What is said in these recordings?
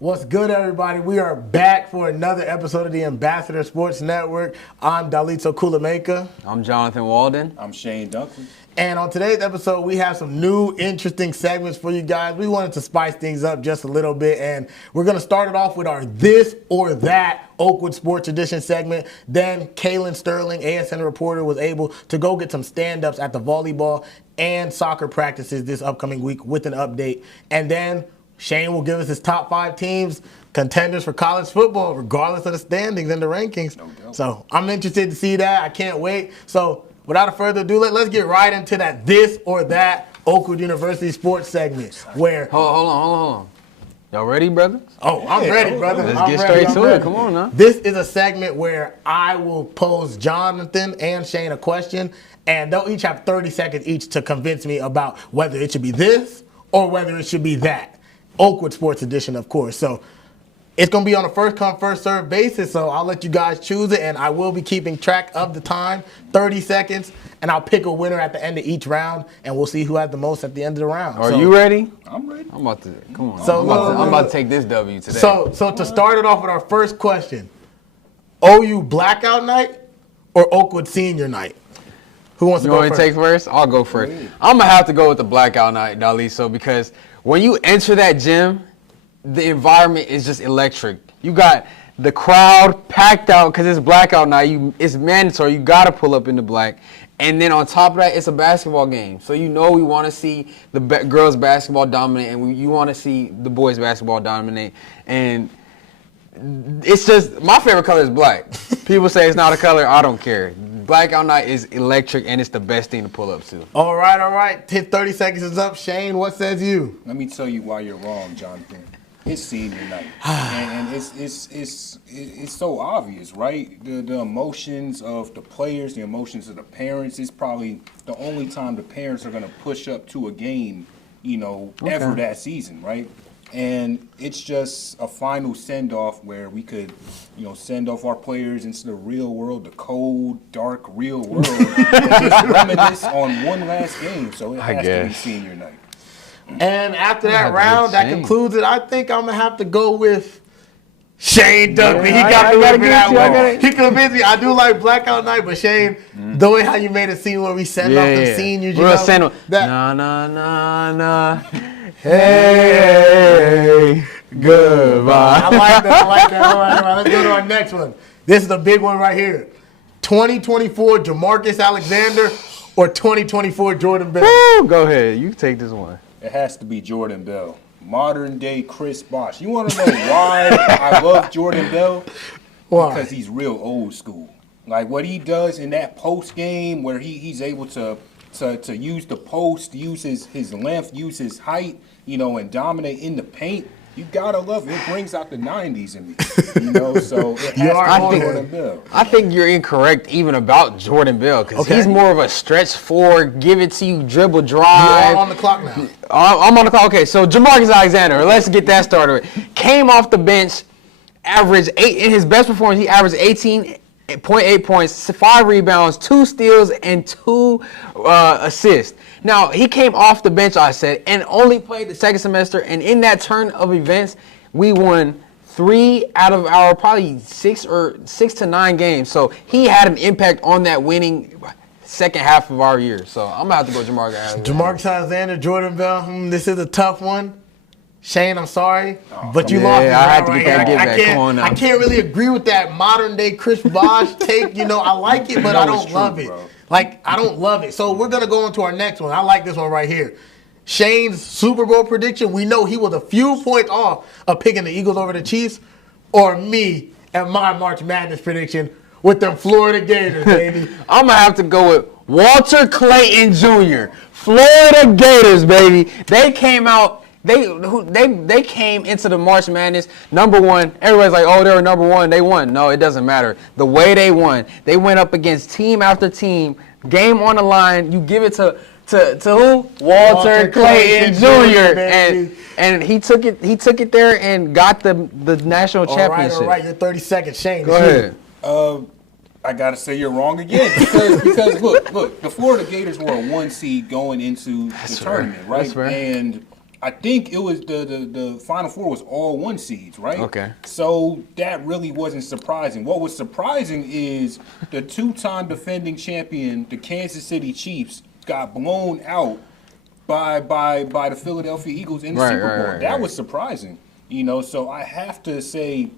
What's good, everybody? We are back for another episode of the Ambassador Sports Network. I'm Dalitso and I'm Jonathan Walden. I'm Shane Dunkley. And on today's episode, we have some new, interesting segments for you guys. We wanted to spice things up just a little bit, and we're going to start it off with our This or That Oakwood Sports Edition segment. Then Cailyn Sterling, ASN reporter, was able to go get some stand-ups at the volleyball and soccer practices this upcoming week with an update. And then Shane will give us his top 5 teams, contenders for college football, regardless of the standings and the rankings. No doubt. So I'm interested to see that. I can't wait. So without further ado, let's get right into that This or That Oakwood University sports segment. Where Hold on. Y'all ready, brother? Oh, I'm ready, brother. Let's get straight to it. Come on now. This is a segment where I will pose Jonathan and Shane a question, and they'll each have 30 seconds each to convince me about whether it should be this or whether it should be that. Oakwood Sports Edition, of course. So it's going to be on a first-come, first-served basis, so I'll let you guys choose it, and I will be keeping track of the time, 30 seconds, and I'll pick a winner at the end of each round, and we'll see who has the most at the end of the round. Are you ready? I'm ready. I'm about to, come on. I'm about to take this W today. So to start it off with our first question, OU blackout night or Oakwood senior night? Who wants to go first? You want me to take first? I'll go first. I'm going to have to go with the blackout night, Dalitso, because when you enter that gym, the environment is just electric. You got the crowd packed out because it's blackout night. It's mandatory. You got to pull up in the black. And then on top of that, it's a basketball game. So you know we want to see the girls basketball dominate, and you want to see the boys basketball dominate. And it's just, my favorite color is black. People say it's not a color. I don't care. Blackout night is electric, and it's the best thing to pull up to. All right. 30 seconds is up. Shane, what says you? Let me tell you why you're wrong, Jonathan. It's senior night, and it's so obvious, right? The emotions of the players, the emotions of the parents. It's probably the only time the parents are going to push up to a game, ever that season, right? And it's just a final send-off where we could, send off our players into the real world, the cold, dark, real world, and just reminisce on one last game. So it has to be senior night. And after that round, that concludes it. I think I'm going to have to go with Shane Dunkley. He got me with that one. He convinced me. I do like blackout night, but Shane, the way how you made it seem where we send off the seniors, Nah. Hey, goodbye. I like that. All right. Let's go to our next one. This is a big one right here. 2024 Jamarcus Alexander or 2024 Jordan Bell? Woo, go ahead. You take this one. It has to be Jordan Bell. Modern day Chris Bosh. You want to know why I love Jordan Bell? Why? Because he's real old school. Like what he does in that post game where he's able to use the post, use his length, use his height, and dominate in the paint. You gotta love it. It brings out the 90s in me, So it has to be Jordan Bell. I think you're incorrect even about Jordan Bell because he's more of a stretch forward, give it to you, dribble, drive. You're on the clock now. I'm on the clock. Okay, so Jamarcus Alexander, let's get that started. Came off the bench, averaged 8 in his best performance. He averaged 18.8 points, 5 rebounds, 2 steals, and 2 assists. Now, he came off the bench, I said, and only played the second semester. And in that turn of events, we won 3 out of our probably 6 to 9 games. So he had an impact on that winning second half of our year. So I'm going to have to go Jamarcus Alexander. Jamarcus Alexander, Jordan Bell, this is a tough one. Shane, I'm sorry, but you lost. I had to get that get back. Come on now. I can't really agree with that modern day Chris Bosh take. I like it, but I don't love it. Bro. I don't love it. So we're going to go into our next one. I like this one right here. Shane's Super Bowl prediction. We know he was a few points off of picking the Eagles over the Chiefs, or me and my March Madness prediction with them Florida Gators, baby. I'm going to have to go with Walter Clayton Jr. Florida Gators, baby. They came out. They came into the March Madness number 1. Everybody's like, oh, they were number 1. They won. No, it doesn't matter. The way they won, they went up against team after team, game on the line. You give it to who? Walter Clayton Jr. And he took it there and got the national championship. All right. You're 30 seconds, Shane. Go ahead. I gotta say you're wrong again because look, the Florida Gators were a 1 seed going into the tournament, right? That's right. And I think it was the Final Four was all 1 seeds, right? Okay. So that really wasn't surprising. What was surprising is the 2-time defending champion, the Kansas City Chiefs, got blown out by the Philadelphia Eagles in the Super Bowl. That was surprising. So I have to say,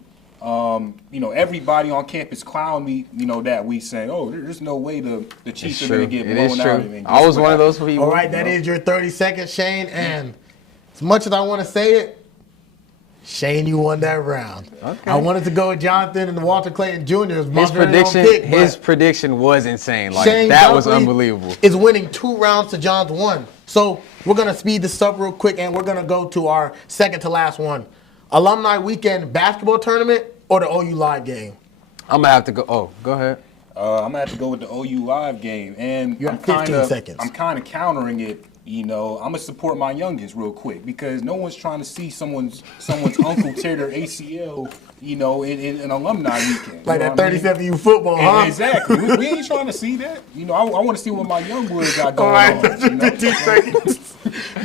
everybody on campus clowned me, that we say, oh, there's no way the Chiefs are going to get blown out. And I was one of those people. All right, that is your 30 seconds, Shane. And as much as I want to say it, Shane, you won that round. Okay. I wanted to go with Jonathan and Walter Clayton Jr. His prediction was insane. Like, Shane that Dunkley was unbelievable. Is winning 2 rounds to John's 1. So we're going to speed this up real quick, and we're going to go to our second to last one. Alumni Weekend basketball tournament or the OU Live game? I'm going to have to go. Oh, go ahead. I'm going to have to go with the OU Live game. And you have 15 seconds. I'm kind of countering it. I'm going to support my youngins real quick because no one's trying to see someone's uncle tear their ACL, in an alumni weekend. Like that 37U football, huh? Exactly. we ain't trying to see that. I want to see what my young boys got going on. 15 seconds.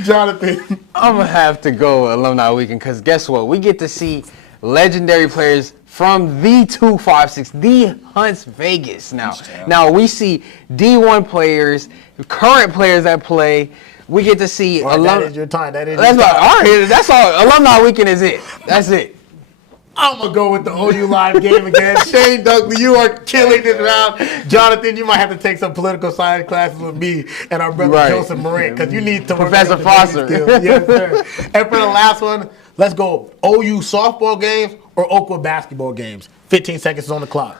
Jonathan. I'm going to have to go alumni weekend because guess what? We get to see legendary players from the 256, the Hunts Vegas now. Now we see D1 players, current players that play. We get to see that is your time. That is your time. All right, that's all. Alumni weekend is it. That's it. I'm going to go with the OU Live game again. Shane Dunkley, you are killing this round. Jonathan, you might have to take some political science classes with me and our brother Joseph Morin because you need to Professor Foster. Yes, sir. And for the last one, let's go OU softball games or Oakwood basketball games. 15 seconds on the clock.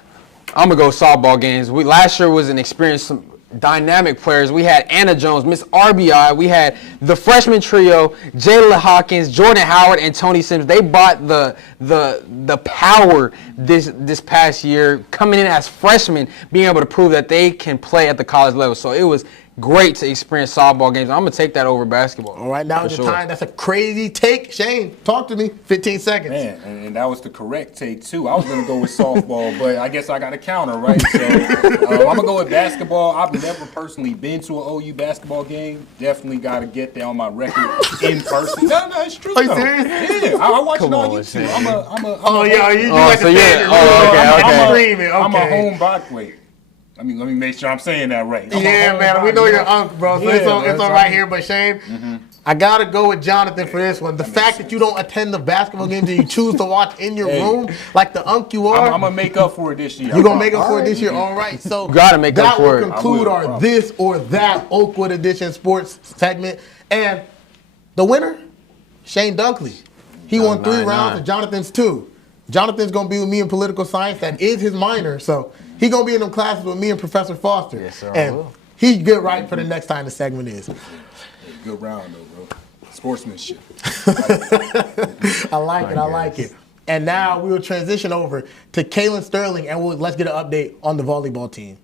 I'm going to go softball games. Last year was an experience, some dynamic players. We had Anna Jones, Miss RBI. We had the freshman trio, Jayla Hawkins, Jordan Howard, and Tony Sims. They brought the power this past year, coming in as freshmen, being able to prove that they can play at the college level. So it was great to experience softball games. I'm going to take that over basketball. All right, now is the time. That's a crazy take. Shane, talk to me. 15 seconds. Man, and that was the correct take, too. I was going to go with softball, but I guess I got a counter, right? So I'm going to go with basketball. I've never personally been to an OU basketball game. Definitely got to get that on my record in person. No, it's true. Are you serious? Yeah, I watch it on YouTube. I'm a home bike. Let me make sure I'm saying that right. Man, we know your uncle, bro. So it's all right here. But Shane, I gotta go with Jonathan for this one. The fact that you don't attend the basketball games and you choose to watch in your room, like the unk you are, I'm gonna make up for it this year. You're gonna make up for it this year. All right. So gotta make up for it. That will conclude our this or that Oakwood Edition sports segment, and the winner, Shane Dunkley. He won 3 rounds, and Jonathan's 2. Jonathan's gonna be with me in political science. That is his minor, so he's gonna be in them classes with me and Professor Foster. Yes, sir. And he's good right for the next time the segment is. Good round though, bro. Sportsmanship. I like it. And now we will transition over to Cailyn Sterling, and let's get an update on the volleyball team.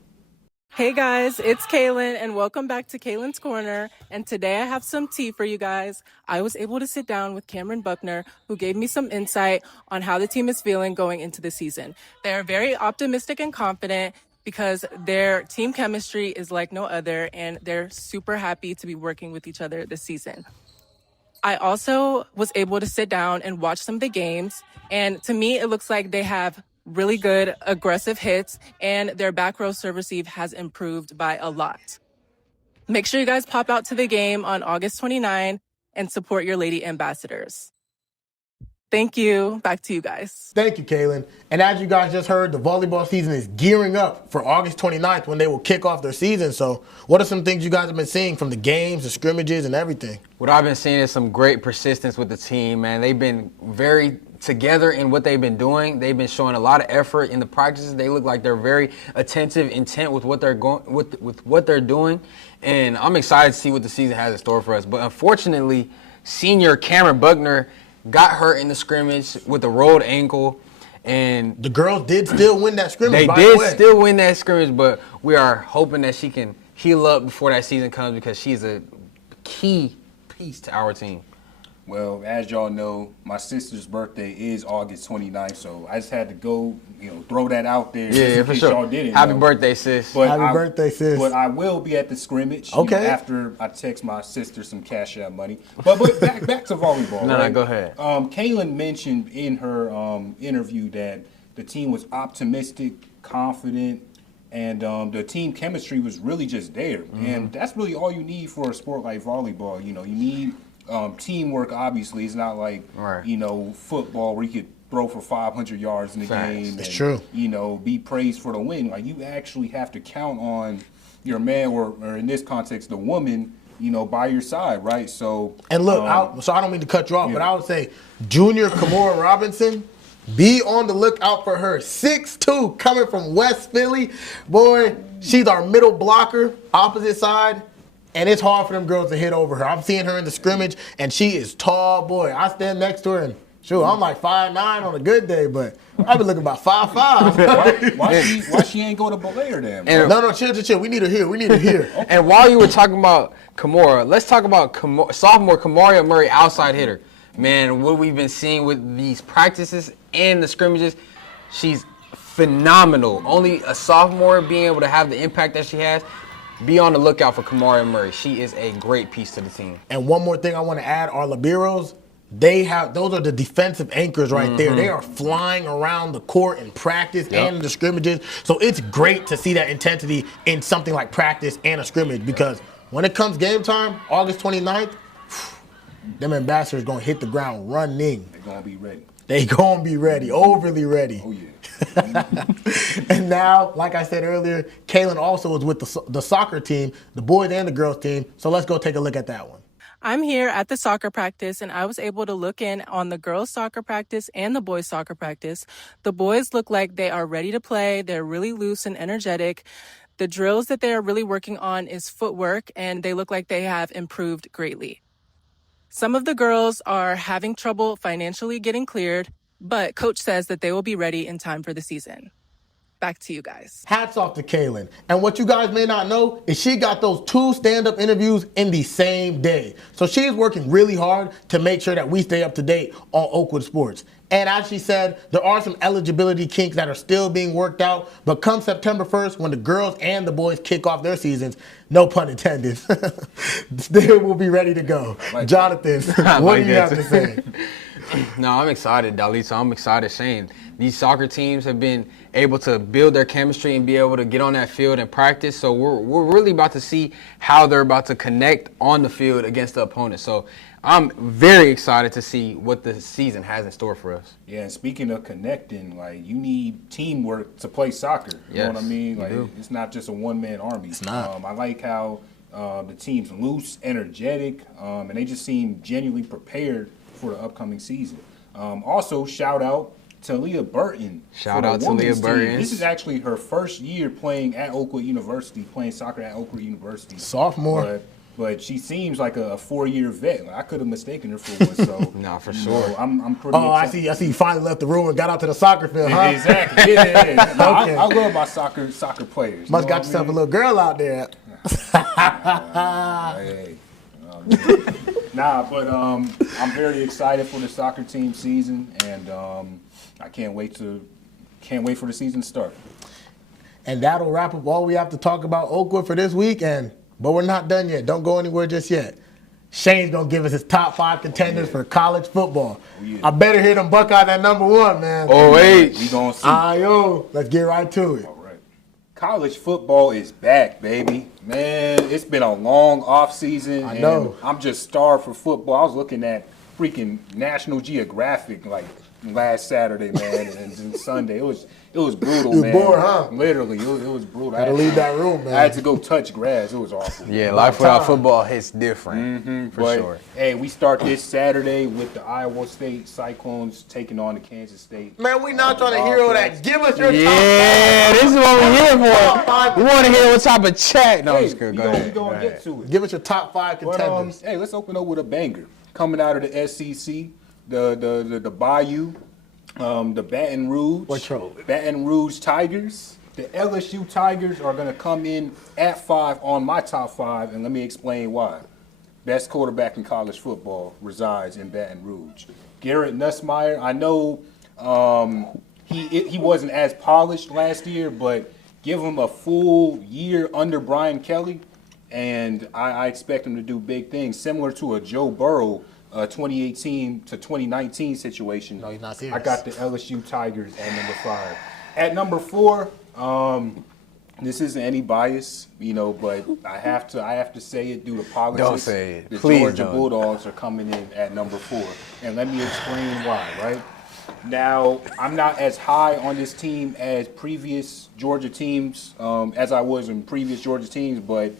Hey guys, it's Cailyn and welcome back to Cailyn's Corner. And today I have some tea for you guys. I was able to sit down with Cameron Buckner, who gave me some insight on how the team is feeling going into the season. They are very optimistic and confident because their team chemistry is like no other, and they're super happy to be working with each other this season. I also was able to sit down and watch some of the games, and to me, it looks like they have really good aggressive hits, and their back row serve receive has improved by a lot. Make sure you guys pop out to the game on August 29 and support your Lady Ambassadors. Thank you. Back to you guys. Thank you, Cailyn. And as you guys just heard, the volleyball season is gearing up for August 29th when they will kick off their season. So what are some things you guys have been seeing from the games, the scrimmages, and everything? What I've been seeing is some great persistence with the team, man. They've been very together in what they've been doing. They've been showing a lot of effort in the practices. They look like they're very attentive, intent with what they're going with what they're doing. And I'm excited to see what the season has in store for us. But unfortunately, senior Cameron Buckner got hurt in the scrimmage with a rolled ankle. And the girls did still win that scrimmage, They did still win that scrimmage, but we are hoping that she can heal up before that season comes because she's a key piece to our team. Well, as y'all know, my sister's birthday is August 29th, so I just had to go, throw that out there. Yeah, just in for case sure. Y'all didn't Happy know. birthday, sis. But Happy birthday, sis. But I will be at the scrimmage Okay. after I text my sister some Cash App money. But back to volleyball. No, right? go ahead. Cailyn mentioned in her interview that the team was optimistic, confident, and the team chemistry was really just there. Mm-hmm. And that's really all you need for a sport like volleyball. You need teamwork, obviously. It's not like, Right. football where you could throw for 500 yards in the Facts. game. It's and, true. Be praised for the win. Like, you actually have to count on your man, or in this context, the woman, by your side, right? So, And look, so I don't mean to cut you off, but I would say Junior Kimora Robinson, be on the lookout for her. 6'2", coming from West Philly. Boy, she's our middle blocker, opposite side, and it's hard for them girls to hit over her. I'm seeing her in the scrimmage, and she is tall. Boy, I stand next to her, and sure, I'm like 5'9" on a good day, but I've been looking about 5'5". why she ain't go to Belair then? Bro? No, chill. We need her here. And while you were talking about Kimora, let's talk about sophomore Kamaria Murray, outside hitter. Man, what we've been seeing with these practices and the scrimmages, she's phenomenal. Only a sophomore being able to have the impact that she has. Be on the lookout for Kamaria Murray. She is a great piece to the team. And one more thing I want to add, our liberos, those are the defensive anchors right there. They are flying around the court in practice and in the scrimmages. So it's great to see that intensity in something like practice and a scrimmage, because when it comes game time, August 29th, them ambassadors going to hit the ground running. They're going to be ready. They going to be ready, overly ready. Oh, yeah. And now, like I said earlier, Cailyn also is with the soccer team, the boys and the girls team. So let's go take a look at that one. I'm here at the soccer practice, and I was able to look in on the girls' soccer practice and the boys' soccer practice. The boys look like they are ready to play. They're really loose and energetic. The drills that they are really working on is footwork, and they look like they have improved greatly. Some of the girls are having trouble financially getting cleared, but coach says that they will be ready in time for the season. Back to you guys. Hats off to Cailyn. And what you guys may not know is she got those 2 stand-up interviews in the same day. So she's working really hard to make sure that we stay up to date on Oakwood Sports. And as she said, there are some eligibility kinks that are still being worked out. But come September 1st, when the girls and the boys kick off their seasons, no pun intended, they will be ready to go. Jonathan, what do you have to say? No, I'm excited, Dalitso. I'm excited, Shane. These soccer teams have been able to build their chemistry and be able to get on that field and practice. So we're really about to see how they're about to connect on the field against the opponent. So I'm very excited to see what the season has in store for us. Yeah, and speaking of connecting, like, you need teamwork to play soccer. You know what I mean? Like, it's not just a one-man army. It's not. I like how the team's loose, energetic, and they just seem genuinely prepared for the upcoming season. Also, shout out to Leah Burton. Shout out to Leah Burton. This is actually her first year playing at Oakwood University, playing soccer at Oakwood University. Sophomore. But she seems like a 4-year vet. Like, I could have mistaken her for one. So No, for sure. I'm pretty. Oh, I see you finally left the room and got out to the soccer field, huh? Exactly. Yeah. No, Okay. I love my soccer players. Must You know got what yourself I a mean? little girl out there. Hey. But I'm very excited for the soccer team season, and I can't wait for the season to start. And that'll wrap up all we have to talk about Oakwood for this week. But we're not done yet. Don't go anywhere just yet. Shane's going to give us his top 5 contenders for college football. I better hear them Buckeyes at number 1, man. wait. We gonna see. Ayo, let's get right to it. All right. College football is back, baby. Man, it's been a long off season. I know. I'm just starved for football. I was looking at freaking National Geographic like last Saturday, man, and Sunday. It was brutal, You man. bored, huh? Literally, it was brutal. Gotta leave that room, man. I had to go touch grass. It was awful. Yeah, life without football hits different, for But, sure. hey, we start this Saturday with the Iowa State Cyclones taking on the Kansas State. Man, we not trying to hear all that. Give us your Yeah, top this is what we're here Top for. five. We want to hear what type of chat. No, I'm Hey, just kidding. we Go gonna ahead. Go get ahead. to it. 5. Give us your top 5 But, contenders. hey, let's open up with a banger. Coming out of the SEC, the Bayou, the Baton Rouge. What troll? Baton Rouge Tigers. The LSU Tigers are going to come in at 5 on my top 5, and let me explain why. best quarterback in college football, resides in Baton Rouge. Garrett Nussmeier, I know he wasn't as polished last year, but give him a full year under Brian Kelly, and I expect him to do big things, similar to a Joe Burrow 2018 to 2019 situation. No, he's not serious. I got the LSU Tigers at number 5. At number 4, this isn't any bias, but I have to say it due to politics. Don't say it. The Please Georgia don't. Bulldogs are coming in at number 4, and let me explain why. Right now, I'm not as high on this team as previous Georgia teams, as I was in previous Georgia teams, but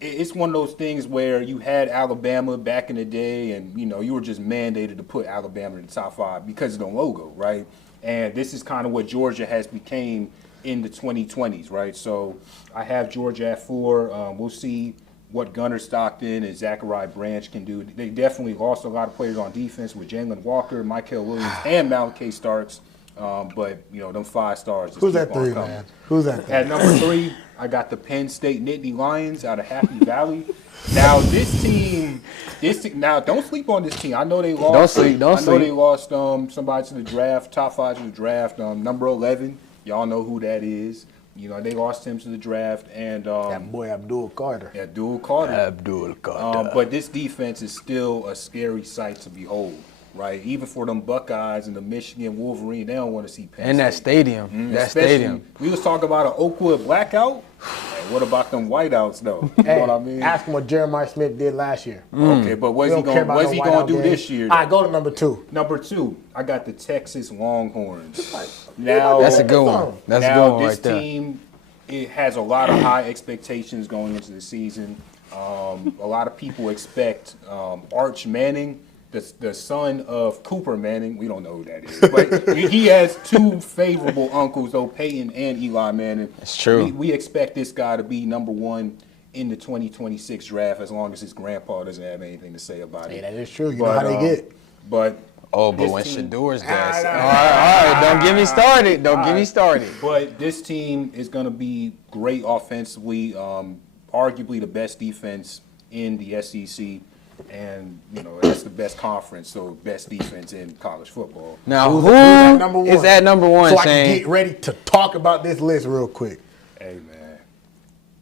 it's one of those things where you had Alabama back in the day, and you were just mandated to put Alabama in the top 5 because of the logo, right? And this is kind of what Georgia has became in the 2020s, right? So I have Georgia at 4. We'll see what Gunnar Stockton and Zachariah Branch can do. They definitely lost a lot of players on defense with Jalen Walker, Michael Williams, and Malachi Starks. But them 5 stars. Who's at 3, man? Who's at 3? At number 3, I got the Penn State Nittany Lions out of Happy Valley. Now this team, now don't sleep on this team. I know they lost. Don't I know sleep. they lost somebody to the draft, top 5 to the draft. Number 11, y'all know who that is. They lost him to the draft, and That boy Abdul Carter. Abdul Carter. Abdul Carter. But this defense is still a scary sight to behold, right? Even for them Buckeyes and the Michigan Wolverine, they don't want to see Penn And that State. stadium. That Especially, stadium. we was talking about an Oakwood blackout. Hey, what about them whiteouts, though? You know what I mean? Ask him what Jeremiah Smith did last year. Okay, but what's he going to do this year? All right, go to number 2. Number 2, I got the Texas Longhorns. Now, That's a good one. That's a good one this right there. team, it has a lot of high expectations going into the season. A lot of people expect Arch Manning, the son of Cooper Manning. We don't know who that is, but he has 2 favorable uncles, though, Peyton and Eli Manning. It's true. We expect this guy to be number 1 in the 2026 draft, as long as his grandpa doesn't have anything to say about Hey, it. that is true. You know how they get. But But this when team- Shador's got Ah, all right, don't get me started. Don't get me started. But this team is going to be great offensively, arguably the best defense in the SEC, and that's the best conference, so best defense in college football. Now, Who's who at number 1? is at number 1, So I Shane? can get ready to talk about this list real quick. Hey man,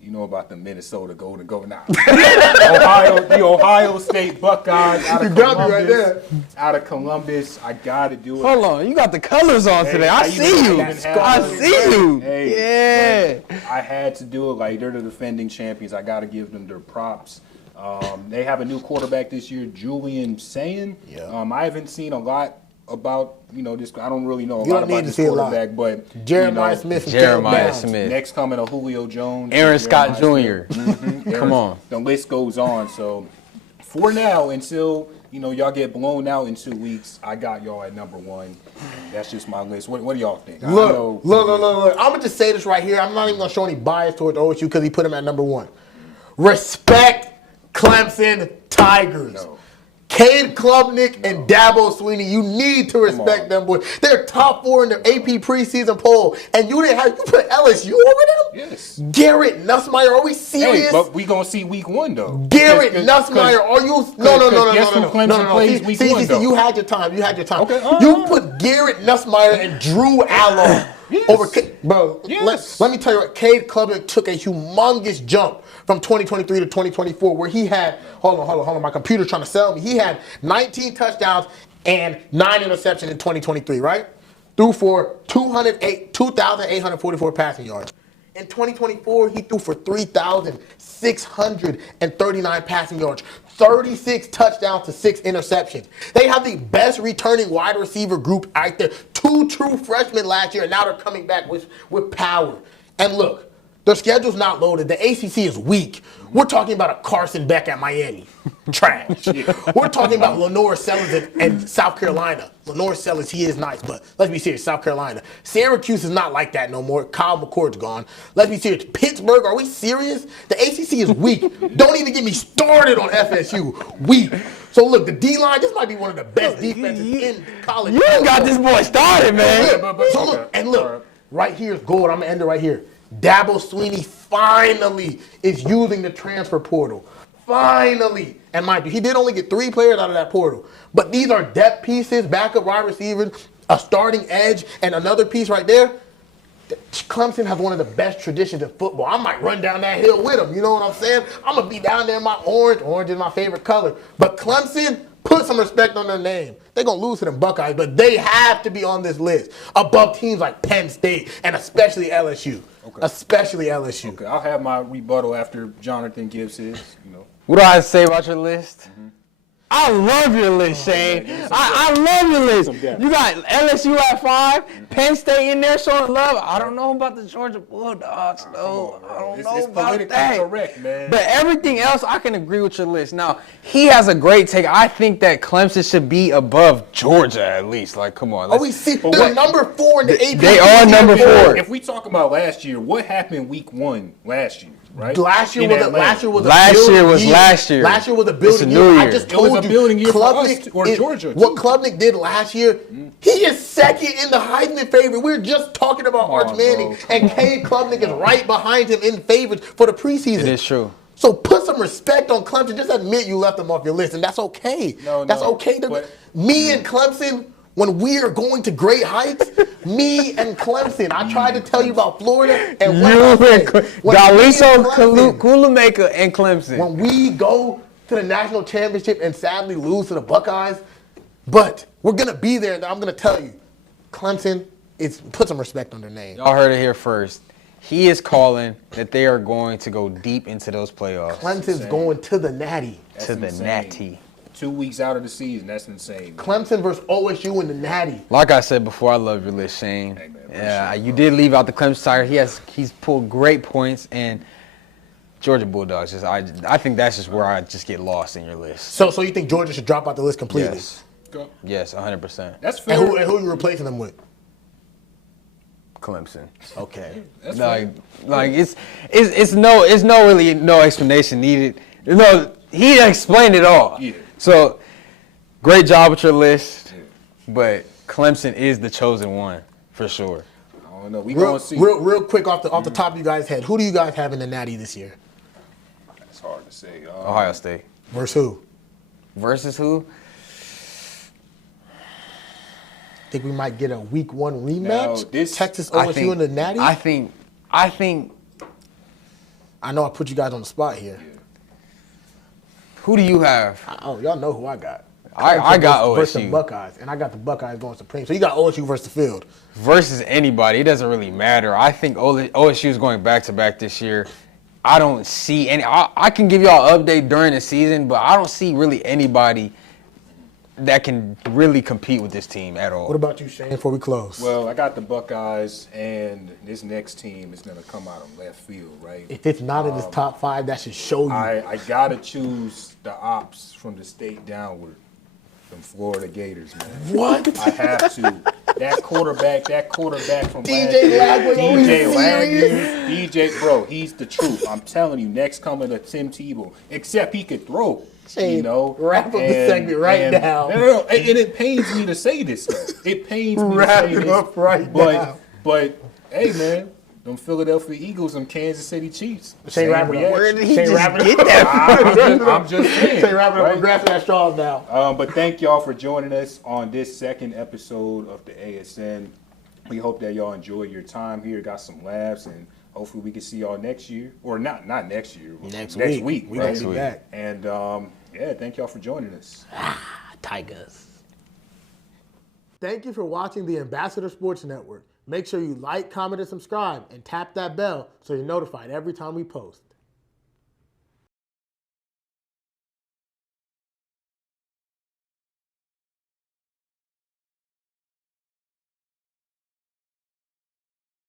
you know about the Minnesota Golden Goat now. The Ohio State Buckeyes out of You got Columbus. me right there. Out of Columbus, I got to do it. Hold on, you got the colors on today. I I see even you. have I them. see you. Hey, Yeah. I had to do it. Like, they're the defending champions. I got to give them their props. They have a new quarterback this year, Julian Sayin. Yeah. I haven't seen a lot about this. I don't really know a You lot don't about need to this see a lot. quarterback, but Jeremiah Smith and Jeremiah Caleb Downs. Smith. next coming to Julio Jones, Aaron Scott Jeremiah Jr. Smith. Come on. The list goes on. So for now, until y'all get blown out in 2 weeks, I got y'all at number 1. That's just my list. What do y'all think? Look. I'm going to just say this right here. I'm not even going to show any bias towards OSU because he put him at number 1. Respect Clemson Tigers. No. Cade Klubnik and Dabo Sweeney, you need to respect them boys. They're top 4 in the AP preseason poll, and you put LSU over them? Yes. Garrett Nussmeier, are we serious? Hey, but we gonna see week 1 though. Garrett Nussmeier, are you? No. guess who Clemson plays week 1, See, though? you had your time. Okay, You put Garrett Nussmeier and Drew Allen Yes. over. Bro, Yes. let me tell you what. Cade Klubnik took a humongous jump from 2023 to 2024, where he had. Hold on. My computer's trying to sell me. He had 19 touchdowns and 9 interceptions in 2023, right? Threw for 2,844 passing yards. In 2024, he threw for 3,639 passing yards, 36 touchdowns to 6 interceptions. They have the best returning wide receiver group out there. 2 true freshmen last year, and now they're coming back with power. And look, their schedule's not loaded. The ACC is weak. We're talking about a Carson Beck at Miami. Trash. We're talking about Lenore Sellers and South Carolina. Lenore Sellers, he is nice, but let's be serious, South Carolina. Syracuse is not like that no more. Kyle McCord's gone. Let's be serious. Pittsburgh, are we serious? The ACC is weak. Don't even get me started on FSU. Weak. So look, the D-line, this might be one of the best defenses in college. You got this boy started, man. So look, right here's gold. I'm going to end it right here. Dabo Sweeney finally is using the transfer portal. Finally. And mind you, he did only get 3 players out of that portal. But these are depth pieces, backup wide receivers, a starting edge, and another piece right there. Clemson has one of the best traditions in football. I might run down that hill with them. You know what I'm saying? I'm going to be down there in my orange. Orange is my favorite color. But Clemson, put some respect on their name. They're going to lose to them Buckeyes, but they have to be on this list above teams like Penn State and especially LSU. Okay. Especially LSU. Okay, I'll have my rebuttal after Jonathan gives his, What do I have to say about your list? I love your list, Shane. I love your list. You got LSU at 5, Penn State in there showing love. I don't know about the Georgia Bulldogs, though. I don't know it's about politically that. correct, man. But everything else, I can agree with your list. Now, he has a great take. I think that Clemson should be above Georgia at least. Like, come on. Oh, we see. They're number 4 in the AP. They are number 4. If we talk about last year, what happened week 1 last year? Right? Last year was a last year. Last year was a building It's a new year. I year. just It told was a you, building year for Klubnik us or Georgia, too. What Klubnik did last year, he is second in the Heisman favorite. We're just talking about Arch Manning, and Cade Klubnik is right behind him in favorites for the preseason. It is true. So put some respect on Clemson. Just admit you left them off your list, and that's okay. That's okay. Me and Clemson, when we are going to great heights, me and Clemson. I tried to tell you about Florida and Dalitso, Kulamaker, and Clemson. When we go to the national championship and sadly lose to the Buckeyes, but we're going to be there, and I'm going to tell you, Clemson, put some respect on their name. Y'all heard it here first. He is calling that they are going to go deep into those playoffs. Clemson's going to the Natty. That's to the insane. Natty. 2 weeks out of the season, that's insane. Clemson versus OSU in the Natty. Like I said before, I love your list, Shane. Hey, man, Yeah, you did leave out the Clemson side. He's pulled great points, and Georgia Bulldogs. I think that's just where I just get lost in your list. So you think Georgia should drop out the list completely? Yes. Yes, 100%. That's fair. And who are you replacing them with? Clemson. Okay. That's Like it's no really no explanation needed. No, he explained it all. Yeah. So great job with your list, but Clemson is the chosen one for sure. I don't know. We Real, gonna see. real quick off the top of you guys' head, who do you guys have in the Natty this year? It's hard to say. Ohio State. Versus who? Versus who? Think we might get a week 1 rematch? Now, this- Texas OSU in the Natty? I think I know I put you guys on the spot here. who do you have? Oh, y'all know who I got. I got Clemson versus the OSU. Buckeyes, and I got the Buckeyes going supreme. So you got OSU versus the field. Versus anybody. It doesn't really matter. I think OSU is going back-to-back this year. I don't see any. I can give y'all an update during the season, but I don't see really anybody that can really compete with this team at all. What about you, Shane, before we close? Well, I got the Buckeyes, and this next team is going to come out of left field, right? If it's not in this top 5, that should show you. I got to choose the ops from the state downward, from Florida Gators, man. What? I have to. That quarterback from DJ last year, Lagway, are you DJ serious? DJ, bro, he's the truth. I'm telling you, next coming to Tim Tebow, except he could throw. Shane, You know, wrap up the segment right now. No. And it pains me to say this, though. It pains me Wrap to say it this. up right now. But hey, man, them Philadelphia Eagles, them Kansas City Chiefs. Shane, same wrap it up. reaction. Where did he Shane, just wrap it get up. that? I'm just saying. Shane, wrap it up. right? We're grasping at straws now. But thank y'all for joining us on this second episode of the ASN. We hope that y'all enjoyed your time here, got some laughs, and hopefully we can see y'all next year. Or not next year. Next week. week. We're right? going to be back. And yeah, thank y'all for joining us. Tigers. Thank you for watching the Ambassador Sports Network. Make sure you like, comment, and subscribe, and tap that bell so you're notified every time we post.